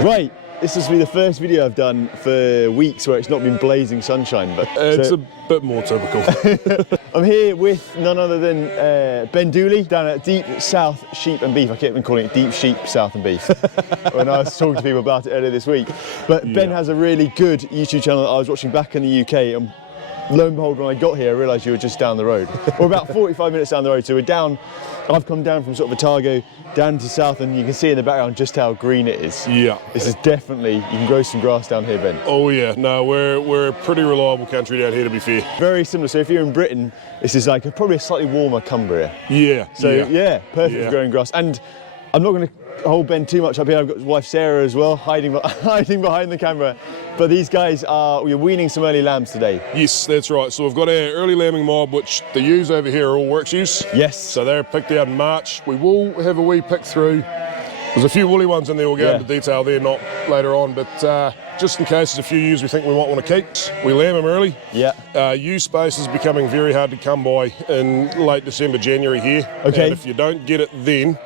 Right, this will be the first video I've done for weeks where it's not been blazing sunshine, but it's a bit more typical. I'm here with none other than Ben Dooley down at Deep South Sheep and Beef. I kept on calling it Deep Sheep South and Beef when I was talking to people about it earlier this week. But Ben has a really good YouTube channel that I was watching back in the UK, and lo and behold, when I got here, I realised you were just down the road. We're about 45 minutes down the road, so we're down. I've come down from sort of Otago down to South, and you can see in the background just how green it is. Yeah. This is definitely, you can grow some grass down here, Ben. Oh yeah, no, we're a pretty reliable country down here, to be fair. Very similar, so if you're in Britain, this is like probably a slightly warmer Cumbria. Yeah. So yeah, perfect for growing grass. And I'm not going to hold Ben too much up here. I've got his wife Sarah as well, hiding behind the camera. But these guys we're weaning some early lambs today. Yes, that's right. So we've got our early lambing mob, which the ewes over here are all works ewes. Yes. So they're picked out in March. We will have a wee pick through. There's a few woolly ones in there, we'll go into detail there, not later on, but just in case there's a few ewes we think we might want to keep, we lamb them early. Yeah. Ewe space is becoming very hard to come by in late December, January here. Okay. And if you don't get it then,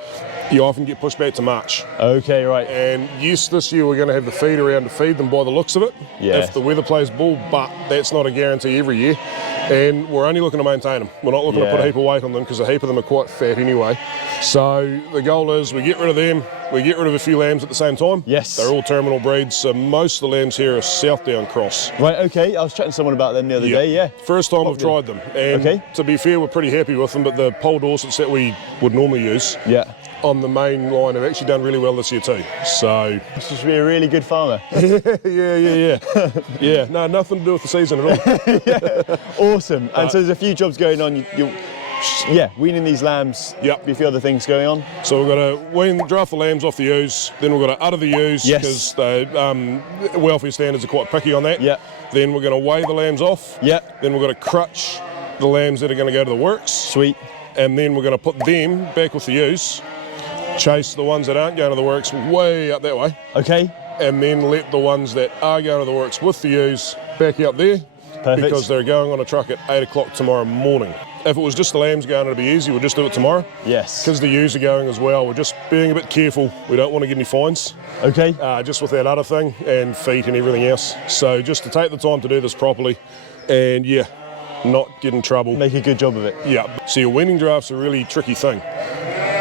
you often get pushed back to March. Okay, right. And yes, this year we're going to have the feed around to feed them by the looks of it, if the weather plays ball, but that's not a guarantee every year. And we're only looking to maintain them. We're not looking to put a heap of weight on them because a heap of them are quite fat anyway. So the goal is we get rid of them, we get rid of a few lambs at the same time. Yes. They're all terminal breeds, so most of the lambs here are Southdown cross. Right, okay. I was chatting to someone about them the other day, First time we've tried them. And to be fair, we're pretty happy with them, but the Pole Dorsets that we would normally use on the main line have actually done really well this year too. So this should be a really good farmer. Yeah, no, nothing to do with the season at all. Awesome. And so there's a few jobs going on. Weaning these lambs. A few other things going on. So we've got to draft the lambs off the ewes. Then we've got to udder the ewes because the welfare standards are quite picky on that. Then we're going to weigh the lambs off. Then we've got to crutch the lambs that are going to go to the works. Sweet. And then we're going to put them back with the ewes. Chase the ones that aren't going to the works way up that way. Okay. And then let the ones that are going to the works with the ewes back up there. Perfect. Because they're going on a truck at 8 o'clock tomorrow morning. If it was just the lambs going, it'd be easy. We'll just do it tomorrow. Yes. Because the ewes are going as well. We're just being a bit careful. We don't want to get any fines. Okay. Just with that other thing and feet and everything else. So just to take the time to do this properly and not get in trouble. Make a good job of it. Yeah. So your weaning draft's a really tricky thing.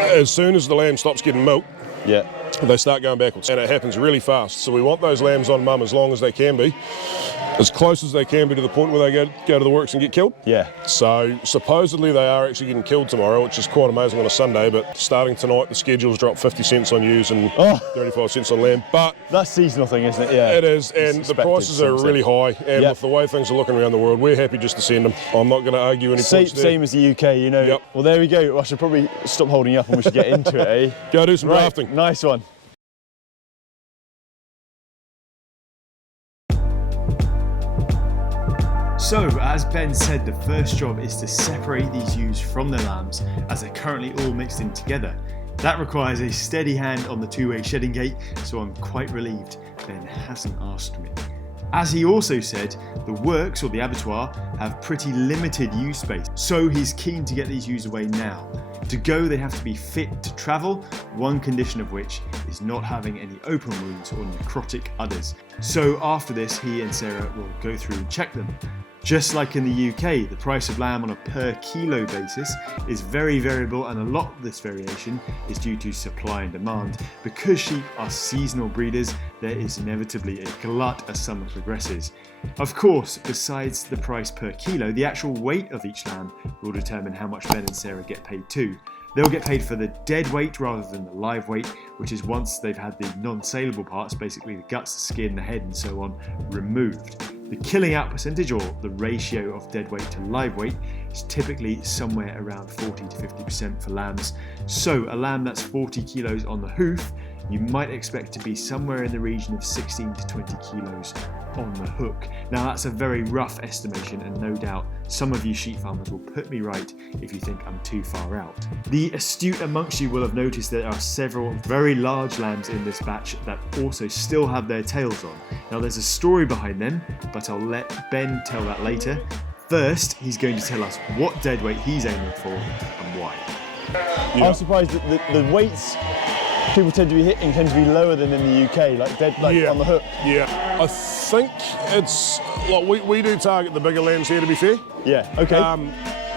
As soon as the lamb stops getting milk, they start going backwards, and it happens really fast. So we want those lambs on mum as long as they can be, as close as they can be to the point where they go to the works and get killed. So supposedly they are actually getting killed tomorrow, which is quite amazing on a Sunday, but starting tonight the schedule's dropped 50 cents on ewes and 35 cents on lamb. But that's a seasonal thing, isn't it? It is, and the prices are really high, and with the way things are looking around the world, we're happy just to send them. I'm not going to argue any points there. Same as the UK, you know. Well, there we go. I should probably stop holding you up and we should get into it, Go do some drafting. Nice one. So, as Ben said, the first job is to separate these ewes from the lambs as they're currently all mixed in together. That requires a steady hand on the two-way shedding gate, so I'm quite relieved Ben hasn't asked me. As he also said, the works or the abattoir have pretty limited ewe space, so he's keen to get these ewes away now. To go, they have to be fit to travel, one condition of which is not having any open wounds or necrotic udders. So after this, he and Sarah will go through and check them. Just like in the UK, the price of lamb on a per kilo basis is very variable, and a lot of this variation is due to supply and demand. Because sheep are seasonal breeders, there is inevitably a glut as summer progresses. Of course, besides the price per kilo, the actual weight of each lamb will determine how much Ben and Sarah get paid too. They'll get paid for the dead weight rather than the live weight, which is once they've had the non-saleable parts, basically the guts, the skin, the head and so on, removed. The killing out percentage, or the ratio of dead weight to live weight, is typically somewhere around 40 to 50% for lambs. So a lamb that's 40 kilos on the hoof, you might expect to be somewhere in the region of 16 to 20 kilos on the hook. Now that's a very rough estimation, and no doubt some of you sheep farmers will put me right if you think I'm too far out. The astute amongst you will have noticed there are several very large lambs in this batch that also still have their tails on. Now there's a story behind them, but I'll let Ben tell that later. First, he's going to tell us what dead weight he's aiming for and why. I was surprised that the weights people tend to be lower than in the UK, like dead, on the hook. Yeah, I think it's like we do target the bigger lambs here, to be fair. Yeah. Okay.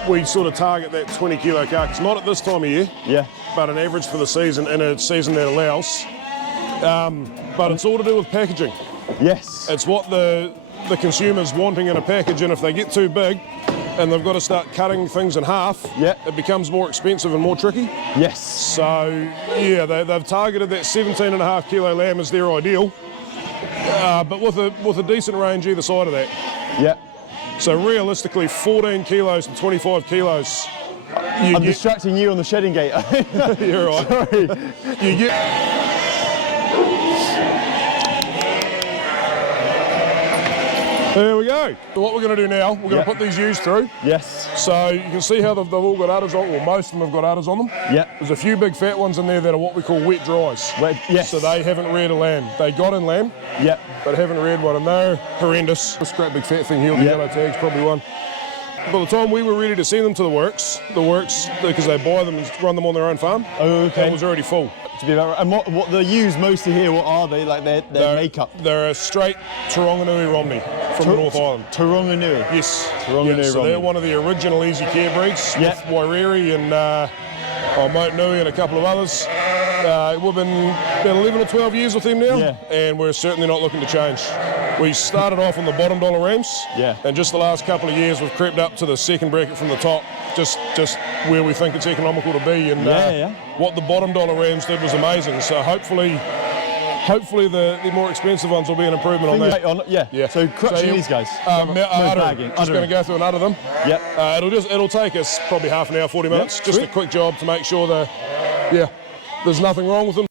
We sort of target that 20 kilo carcass, not at this time of year. Yeah. But an average for the season in a season that allows. But it's all to do with packaging. Yes. It's what the consumer's wanting in a package, and if they get too big and they've got to start cutting things in half, it becomes more expensive and more tricky. Yes. So, yeah, they've targeted that 17.5 kilo lamb as their ideal, but with a decent range either side of that. Yeah. So realistically, 14 kilos and 25 kilos. I'm distracting you on the shedding gate. You're right. Sorry. You get... There we go. So what we're going to do now, we're going to put these ewes through. Yes. So you can see how they've all got udders on, well, most of them have got udders on them. Yeah. There's a few big fat ones in there that are what we call wet dries. Yes. So they haven't reared a lamb. They got in lamb, but haven't reared one, and they're horrendous. This great big fat thing here with the yellow tag's probably one. By the time we were ready to send them to the works, because they buy them and run them on their own farm, it was already full. To be about right. And what the ewes mostly here, what are they? Like their makeup? They're a straight Taronganui Romney from the North Island. Taronganui? Yes. Taronganui so Romney. they're one of the original easy care breeds with Wairiri and Motunui and a couple of others. We've been about 11 or 12 years with them now, and we're certainly not looking to change. We started off on the bottom dollar rams, and just the last couple of years we've crept up to the second bracket from the top, just where we think it's economical to be. And what the bottom dollar rams did was amazing. So hopefully the more expensive ones will be an improvement on that. So crutching these guys. Just going to go through and udder them. It'll take us probably half an hour, 40 minutes. Just a quick job to make sure there's nothing wrong with them.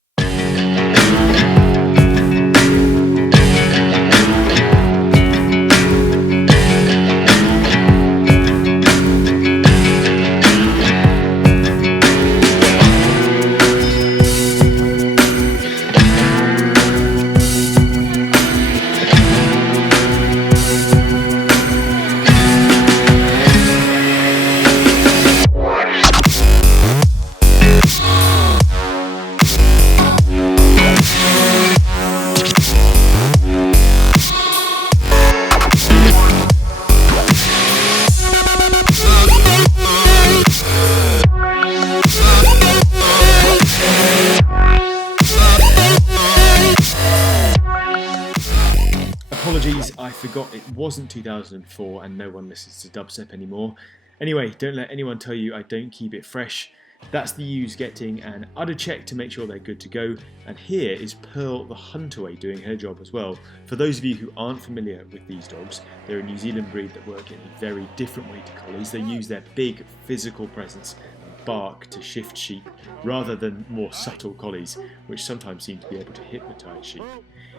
Apologies, I forgot it wasn't 2004 and no one listens to dubstep anymore. Anyway, don't let anyone tell you I don't keep it fresh. That's the ewes getting an udder check to make sure they're good to go, and here is Pearl the Huntaway doing her job as well. For those of you who aren't familiar with these dogs, they're a New Zealand breed that work in a very different way to collies. They use their big physical presence and bark to shift sheep rather than more subtle collies, which sometimes seem to be able to hypnotise sheep.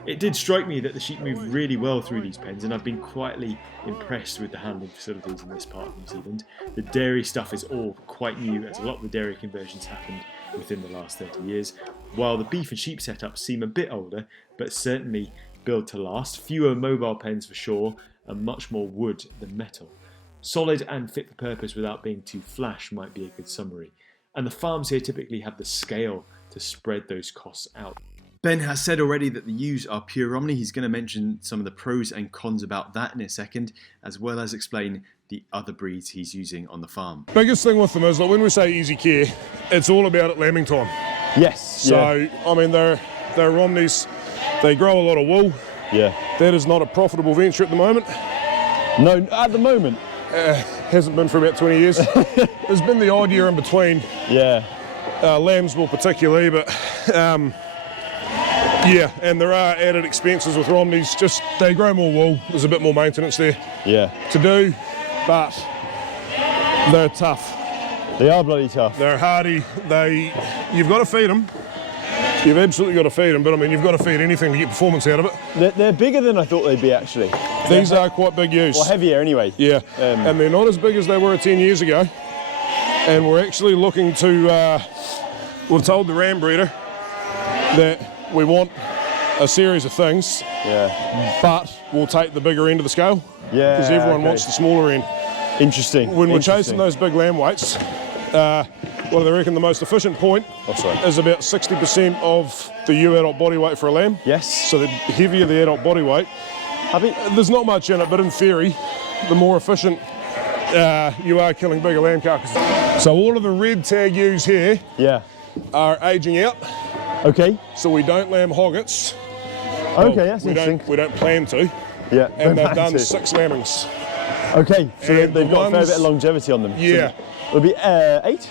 It did strike me that the sheep move really well through these pens, and I've been quietly impressed with the handling facilities in this part of New Zealand. The dairy stuff is all quite new, as a lot of the dairy conversions happened within the last 30 years, while the beef and sheep setups seem a bit older, but certainly built to last. Fewer mobile pens for sure, and much more wood than metal. Solid and fit for purpose without being too flash might be a good summary. And the farms here typically have the scale to spread those costs out. Ben has said already that the ewes are pure Romney. He's going to mention some of the pros and cons about that in a second, as well as explain the other breeds he's using on the farm. Biggest thing with them is, like, when we say easy care, it's all about at lambing time. Yes. So, I mean, they're Romneys. They grow a lot of wool. Yeah. That is not a profitable venture at the moment. No, at the moment. Hasn't been for about 20 years. There's been the odd year in between. Yeah. Lambs more particularly, but yeah, and there are added expenses with Romneys. Just they grow more wool. There's a bit more maintenance there to do, but they're tough. They are bloody tough. They're hardy. You've got to feed them. You've absolutely got to feed them, but I mean, you've got to feed anything to get performance out of it. They're bigger than I thought they'd be, actually. These are quite big ewes. Well, heavier anyway. Yeah, and they're not as big as they were 10 years ago. And we're actually looking to, we've told the ram breeder that we want a series of things, but we'll take the bigger end of the scale, because everyone wants the smaller end. Interesting. When we're chasing those big lamb weights, What do they reckon the most efficient point is about 60% of the ewe adult body weight for a lamb. Yes. So the heavier the adult body weight, there's not much in it, but in theory, the more efficient you are killing bigger lamb carcasses. So all of the red tag ewes here are aging out. Okay. So we don't lamb hoggets. Okay, that's interesting. We don't plan to. Yeah. And they've done 6 lambings. Okay, so they've got a fair bit of longevity on them. Yeah. So it'll be 8?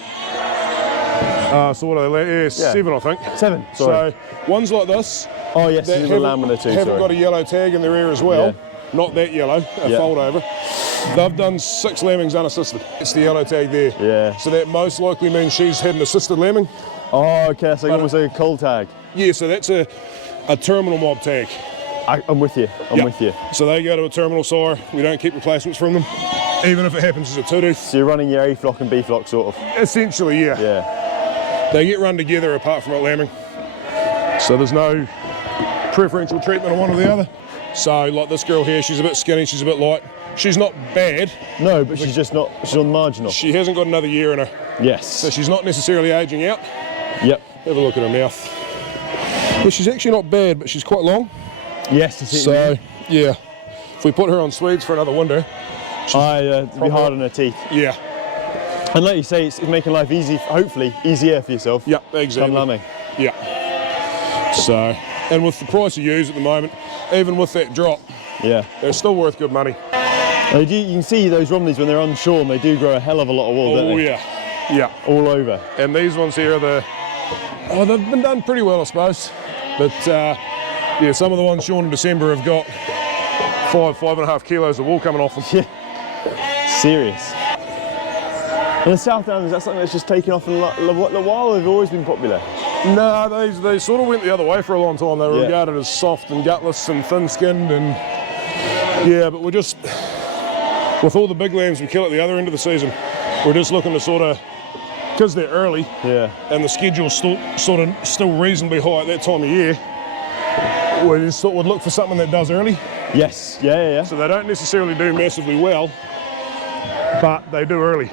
So what are they? Yeah, 7, I think. 7, sorry. So ones like this. Oh yes, this is a lamb with a 2, haven't got a yellow tag in their ear as well. Yeah. Not that yellow, a fold over. They've done 6 lambings unassisted. It's the yellow tag there. Yeah. So that most likely means she's had an assisted lambing. Oh, okay, so almost like a cold tag. Yeah, so that's a terminal mob tag. I'm with you, I'm with you. So they go to a terminal sire, we don't keep replacements from them, even if it happens as a two-tooth. So you're running your A flock and B flock sort of? Essentially, yeah. Yeah. They get run together apart from at lambing. So there's no preferential treatment on one or the other. So like this girl here, she's a bit skinny, she's a bit light. She's not bad. No, but she's just not, she's on the marginal. She hasn't got another year in her. Yes. So she's not necessarily aging out. Yep. Have a look at her mouth. Well, she's actually not bad, but she's quite long. Yes, so yeah, if we put her on Swedes for another window, it'd be hard on her teeth. Yeah. And like you say, it's making life easy, hopefully easier for yourself. Yeah, exactly. Come lambing. Yeah. So, and with the price of ewes at the moment, even with that drop, they're still worth good money. They do, you can see those Romneys when they're unshorn, they do grow a hell of a lot of wool, don't they? Yeah. All over. And these ones here are they've been done pretty well, I suppose. But yeah, some of the ones shorn in December have got 5.5 kilos of wool coming off them. Yeah. Serious. And the South Downs, is that something that's just taken off in a little while, or they've always been popular? No, they sort of went the other way for a long time. They were regarded as soft and gutless and thin-skinned, and yeah, but we're just, with all the big lambs we kill at the other end of the season, we're just looking to sort of, because they're early, and the schedule's still reasonably high at that time of year, we just thought we'd look for something that does early. Yes, yeah. So they don't necessarily do massively well, but they do early.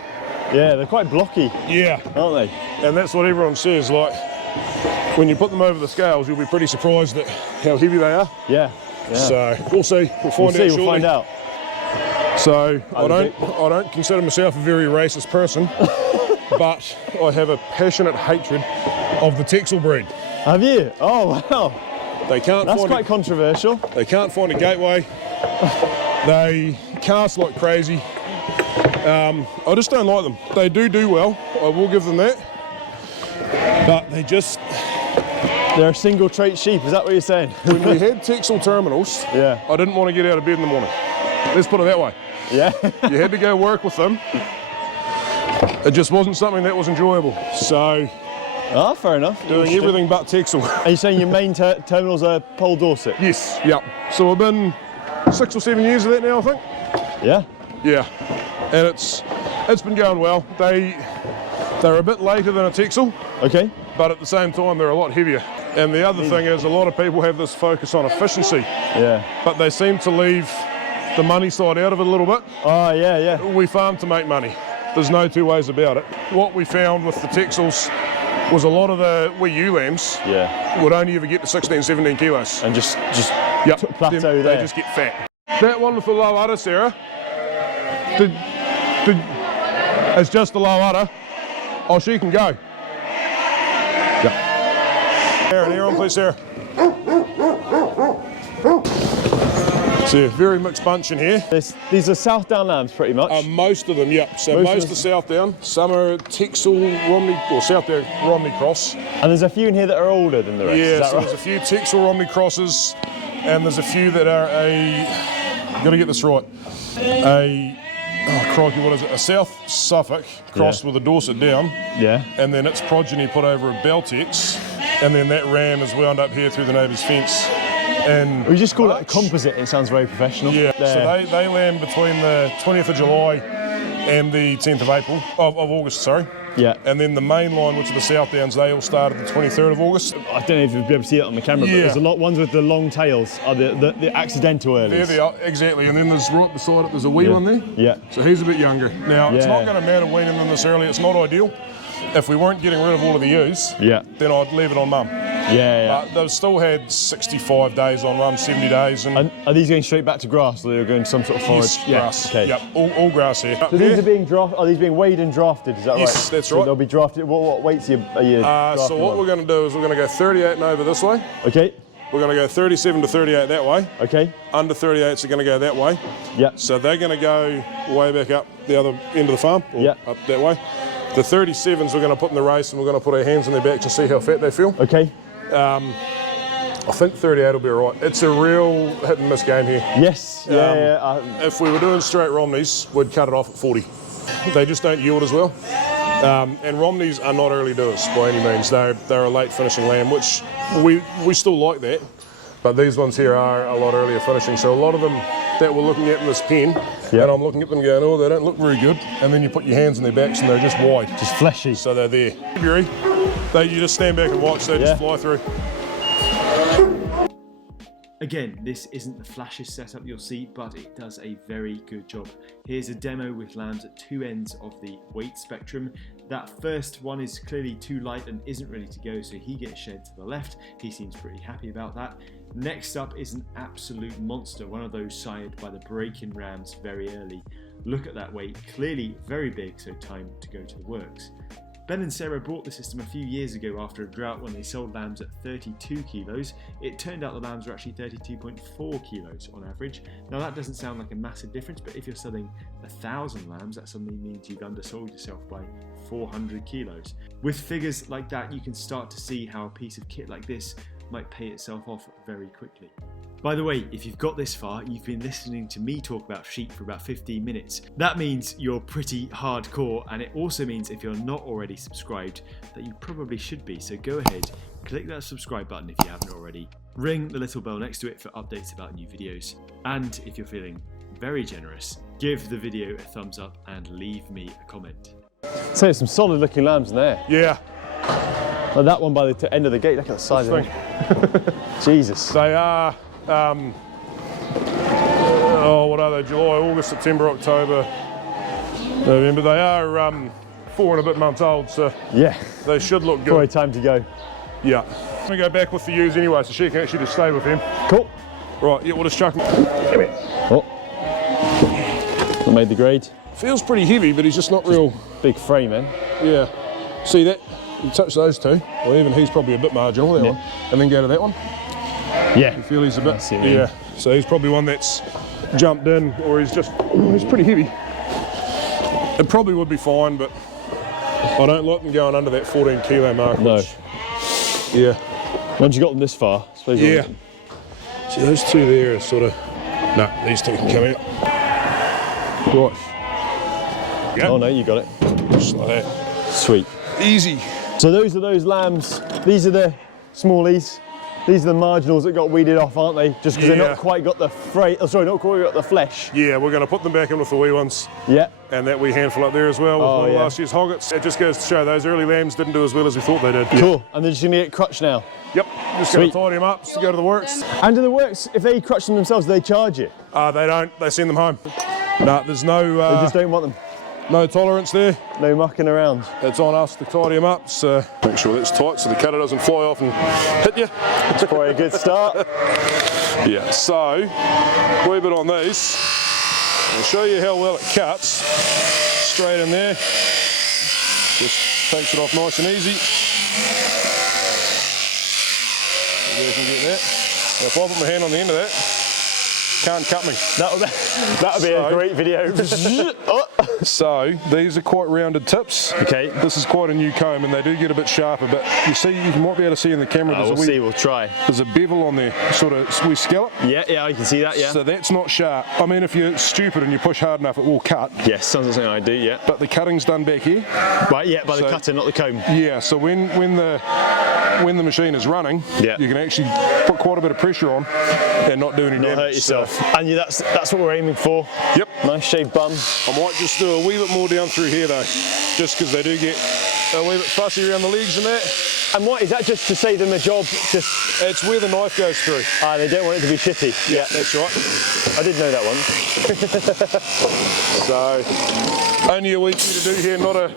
Yeah, they're quite blocky. Yeah. Aren't they? And that's what everyone says, like, when you put them over the scales, you'll be pretty surprised at how heavy they are. Yeah. So we'll see. We'll find out. So I don't consider myself a very racist person, but I have a passionate hatred of the Texel breed. Have you? Oh wow. That's quite controversial. They can't find a gateway. They cast like crazy. I just don't like them. They do well. I will give them that. But they're a single trait sheep. Is that what you're saying? When we had Texel terminals, I didn't want to get out of bed in the morning. Let's put it that way. Yeah. You had to go work with them. It just wasn't something that was enjoyable. So. Fair enough. Doing everything but Texel. Are you saying your main terminals are Pole Dorset? Yes. Yep. So I've been 6 or 7 years of that now, I think. Yeah. Yeah. And it's been going well. They're a bit later than a Texel. Okay. But at the same time, they're a lot heavier. And the other thing is, a lot of people have this focus on efficiency. Yeah. But they seem to leave the money side out of it a little bit. Oh, yeah. We farm to make money. There's no two ways about it. What we found with the Texels was a lot of the wee ewe lambs would only ever get to 16, 17 kilos. And just They plateau there. just get fat. That one with the low udder, Sarah, it's just the low udder. Oh, she can go. Sarah, here on, please, Sarah. So yeah, very mixed bunch in here. These are South Down lambs, pretty much. Most of them, yep. So most are South Down. Some are Texel Romney or South Down Romney cross. And there's a few in here that are older than the rest. Yeah, so there's a few Texel Romney crosses, and there's a few that are got to get this right. Crikey, what is it? A South Suffolk crossed with a Dorset down. Yeah. And then its progeny put over a Beltex, and then that ram is wound up here through the neighbour's fence. And we just call it a composite. It sounds very professional. Yeah. So they lamb between the 20th of July and the 10th of April, of August, sorry. Yeah. And then the main line, which are the South Downs, they all started the 23rd of August. I don't know if you'll be able to see it on the camera, but there's a lot ones with the long tails are the accidental earlies. There they are, exactly. And then there's right beside it, there's a wee one there. Yeah. So he's a bit younger. Now, it's not going to matter weaning them this early. It's not ideal. if we weren't getting rid of all of the ewes, then I'd leave it on mum. But they've still had 65 days on mum, 70 days. And are these going straight back to grass, or they're going some sort of forage? Yes, grass. Okay. Yep, all grass here. So these are being drafted. Are these being weighed and drafted? Is that right? Yes, that's right. So they'll be drafted. What weights are you drafting so what we're going to do is we're going to go 38 and over this way. Okay. We're going to go 37 to 38 that way. Okay. Under 38s are going to go that way. Yeah. So they're going to go way back up the other end of the farm, or up that way. The 37s we're going to put in the race, and we're going to put our hands on their backs and see how fat they feel. Okay. I think 38 will be all right. It's a real hit and miss game here. Yes. If we were doing straight Romneys, we'd cut it off at 40. They just don't yield as well. And Romneys are not early doers by any means. They're a late finishing lamb, which we still like that. But these ones here are a lot earlier finishing. So a lot of them that we're looking at in this pen, and I'm looking at them going, oh, they don't look very good. And then you put your hands on their backs and they're just wide. Just fleshy. So they're there. February, you just stand back and watch, they just fly through. Again, this isn't the flashiest setup you'll see, but it does a very good job. Here's a demo with lambs at two ends of the weight spectrum. That first one is clearly too light and isn't ready to go, so he gets shed to the left. He seems pretty happy about that. Next up is an absolute monster, one of those sired by the break-in rams very early. Look at that weight, clearly very big, so time to go to the works. Ben and Sarah bought the system a few years ago after a drought when they sold lambs at 32 kilos. It turned out the lambs were actually 32.4 kilos on average. Now that doesn't sound like a massive difference, but if you're selling 1,000 lambs, that suddenly means you've undersold yourself by 400 kilos. With figures like that, you can start to see how a piece of kit like this might pay itself off very quickly. By the way, if you've got this far, you've been listening to me talk about sheep for about 15 minutes. That means you're pretty hardcore, and it also means if you're not already subscribed, that you probably should be. So go ahead, click that subscribe button if you haven't already. Ring the little bell next to it for updates about new videos. And if you're feeling very generous, give the video a thumbs up and leave me a comment. So there's some solid looking lambs in there. Yeah. Like that one by the end of the gate, look at the size of it. Jesus. They are, what are they, July, August, September, October, November. They are 4 and a bit months old, so they should look good. Probably time to go. Yeah. I'm going to go back with the ewes anyway, so she can actually just stay with him. Cool. Right, yeah, we'll just chuck him. Come here. Oh. That made the grade. Feels pretty heavy, but he's just not real. Big frame, man. Yeah. See that? You touch those two, or even he's probably a bit marginal, that one, and then go to that one. Yeah. You feel he's a bit, so he's probably one that's jumped in, or he's just, he's pretty heavy. It probably would be fine, but I don't like them going under that 14 kilo mark. No. Yeah. Once you got them this far, I suppose. Yeah. See, those two there are sort of, no, these two can come out. Right. Go. Oh no, you got it. Just like that. Sweet. Easy. So those are those lambs. These are the smallies. These are the marginals that got weeded off, aren't they? Just because they've not quite got the not quite got the flesh. Yeah, we're going to put them back in with the wee ones. Yeah. And that wee handful up there as well with last year's hoggets. It just goes to show those early lambs didn't do as well as we thought they did. Cool. And they're just going to get crutched now. Yep. Just going to tidy them up just to go to the works. And do the works, if they crutch them themselves, do they charge you? They don't. They send them home. No, there's no... they just don't want them? No tolerance there. No mucking around. It's on us to tidy them up, so make sure that's tight so the cutter doesn't fly off and hit you. It's probably a good start. Yeah, so, wee bit on these. I'll show you how well it cuts. Straight in there. Just takes it off nice and easy. There you can get that. Now if I put my hand on the end of that, can't cut me. That'll be a great video. So these are quite rounded tips. Okay. This is quite a new comb, and they do get a bit sharper. But you see, you might be able to see in the camera. We'll try. There's a bevel on there, sort of wee scallop. Yeah, I can see that. Yeah. So that's not sharp. I mean, if you're stupid and you push hard enough, it will cut. Yes, sounds like something I do. Yeah. But the cutting's done back here. Right. Yeah, by the cutter, not the comb. Yeah. So when the machine is running, you can actually put quite a bit of pressure on and not do any damage. Not hurt yourself. So. And that's what we're aiming for. Yep. Nice shaved bum. I might just do a wee bit more down through here though, just because they do get a wee bit fussy around the legs and that. And what, is that just to save them a job? Just It's where the knife goes through. they don't want it to be shitty. Yeah, that's right. I did know that one. So, only a week to do here, not a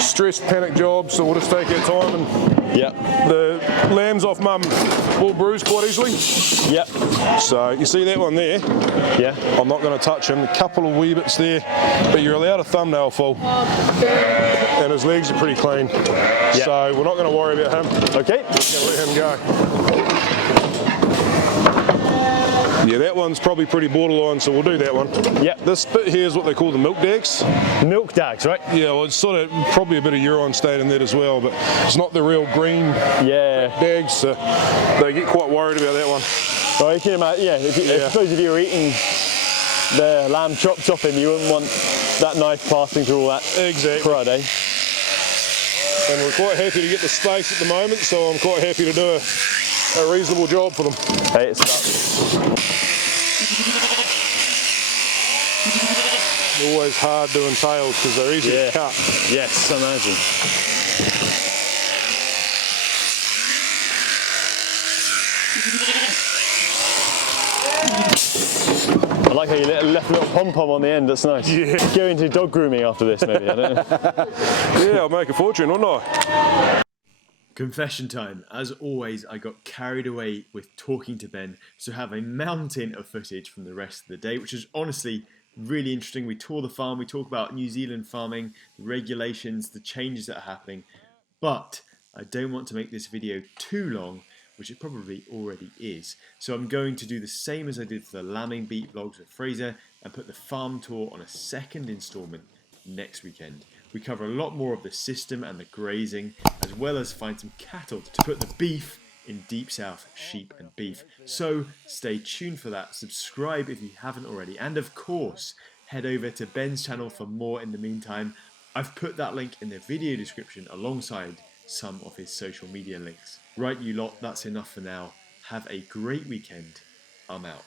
stressed panic job, so we'll just take our time. And the lambs off mum will bruise quite easily. Yep. So you see that one there? Yeah. I'm not going to touch him. A couple of wee bits there, but you're allowed a thumbnail full. And his legs are pretty clean. So we're not going to worry about him. Okay. Just going to let him go. Yeah, that one's probably pretty borderline, so we'll do that one. Yeah. This bit here is what they call the milk dags. Milk dags, right? Yeah, well, it's sort of probably a bit of urine stain in that as well, but it's not the real green dags, so they get quite worried about that one. Well, you can imagine, I suppose if you were eating the lamb chops off him, you wouldn't want that knife passing through all that crud, eh? And we're quite happy to get the space at the moment, so I'm quite happy to do a reasonable job for them. Hey, it's stuck. Always hard doing tails because they're easy to cut. Yes, I imagine. I like how you left a little pom-pom on the end, that's nice. Yeah. Go into dog grooming after this maybe, I don't know. Yeah, I'll make a fortune, wouldn't I? Confession time. As always, I got carried away with talking to Ben, so have a mountain of footage from the rest of the day, which is honestly really interesting. We tour the farm, we talk about New Zealand farming, the regulations, the changes that are happening, but I don't want to make this video too long, which it probably already is. So I'm going to do the same as I did for the lambing beat vlogs with Fraser and put the farm tour on a second instalment next weekend. We cover a lot more of the system and the grazing, as well as find some cattle to put the beef in Deep South sheep and beef. So stay tuned for that, subscribe if you haven't already, and of course head over to Ben's channel for more in the meantime. I've put that link in the video description alongside some of his social media links. Right you lot, that's enough for now. Have a great weekend. I'm out.